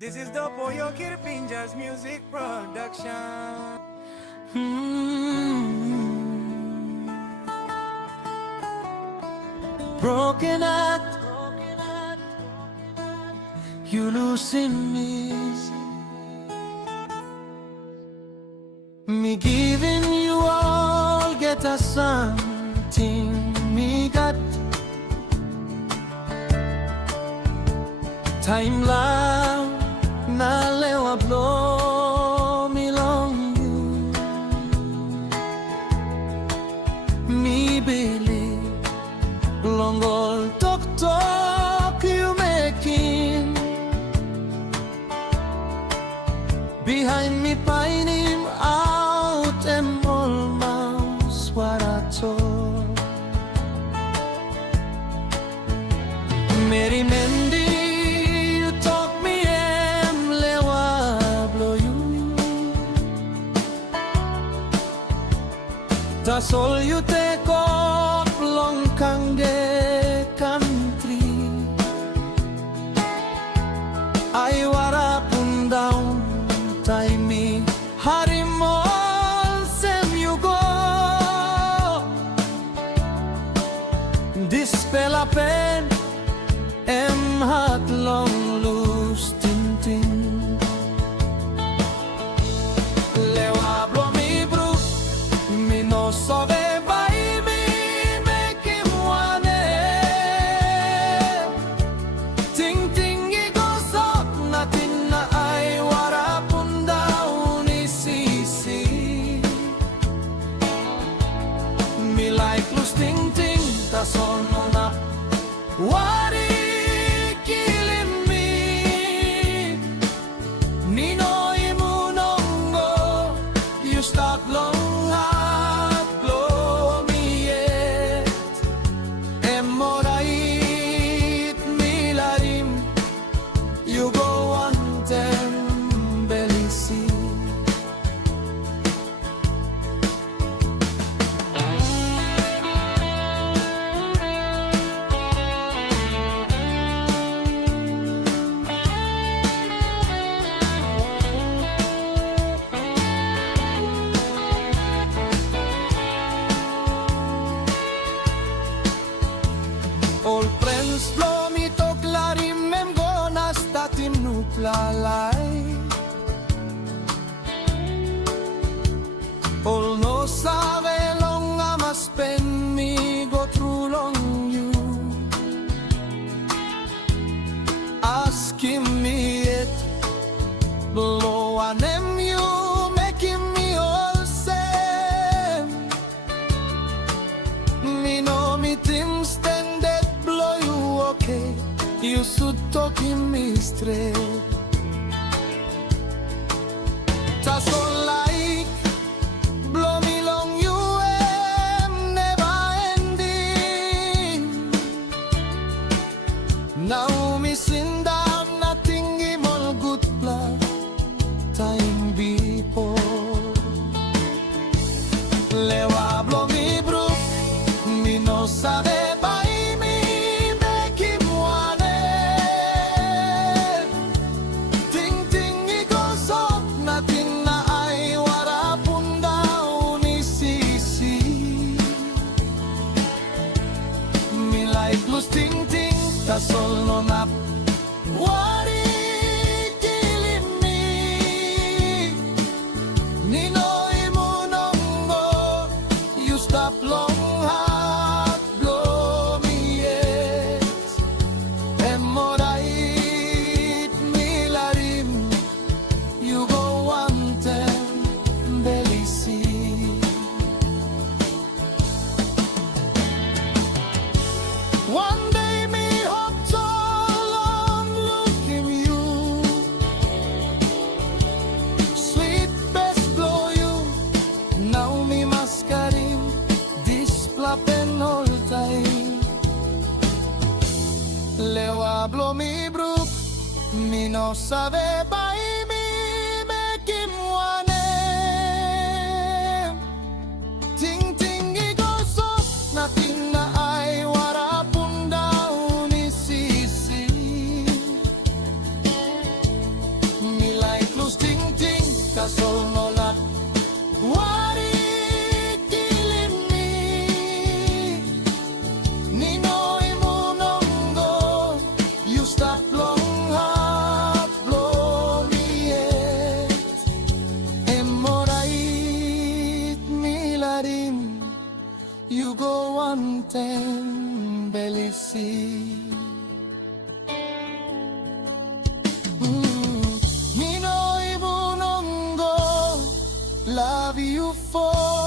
This is the Pollo Kirpinjas music production. Broken heart, you losing me. Me giving you all, get us something me got. Time lang na lewa blow me long you. Me believe long all talk you making behind me pining out and almost what I told. Mary Mendy, you talk me em lewa blow you. That's all you take up long kang de country. I wara pun down time me harimol sem you go. This spell pen em hat long loose tintin. Lewa blow me bro, me no sove by me make him wane. Ting ting I goes up, nothing na I wara pun down I see. Me like loose ting ting, that's all no na. What is killing me? Nino imunongo, you stop long heart blow me yet. Emorait mi larim, you go on them belly see. All friends blow me to clarim em gona statim nuplalay. All no sabe long ama spend me go through long you. Asking me it blow an em you making me all same. Me know me things stand blow you okay. You should talk in me straight. That's all like blow me long you am never ending. Now me sin down nothing him all good plan time before. Lewa blow me bro, me no sabe. Ting ting, that's all no nap. What is killing me? Nino imunongo, you stop long heart blow me yet. Emorait mi larim, you go want them belly see. One day me hope so long looking you. Sweet best blow you. Now me mascarim this plapen all time. Lewa blow me bro, me no sabe by me make him wane. Ting ting I goes up, nothing na I wara pun down I see. solnonat Wari kilimi Ninoy munongo Yusta plong haplomiet Emorait milarin Yugo antem belisi Ninoy munongo Love you for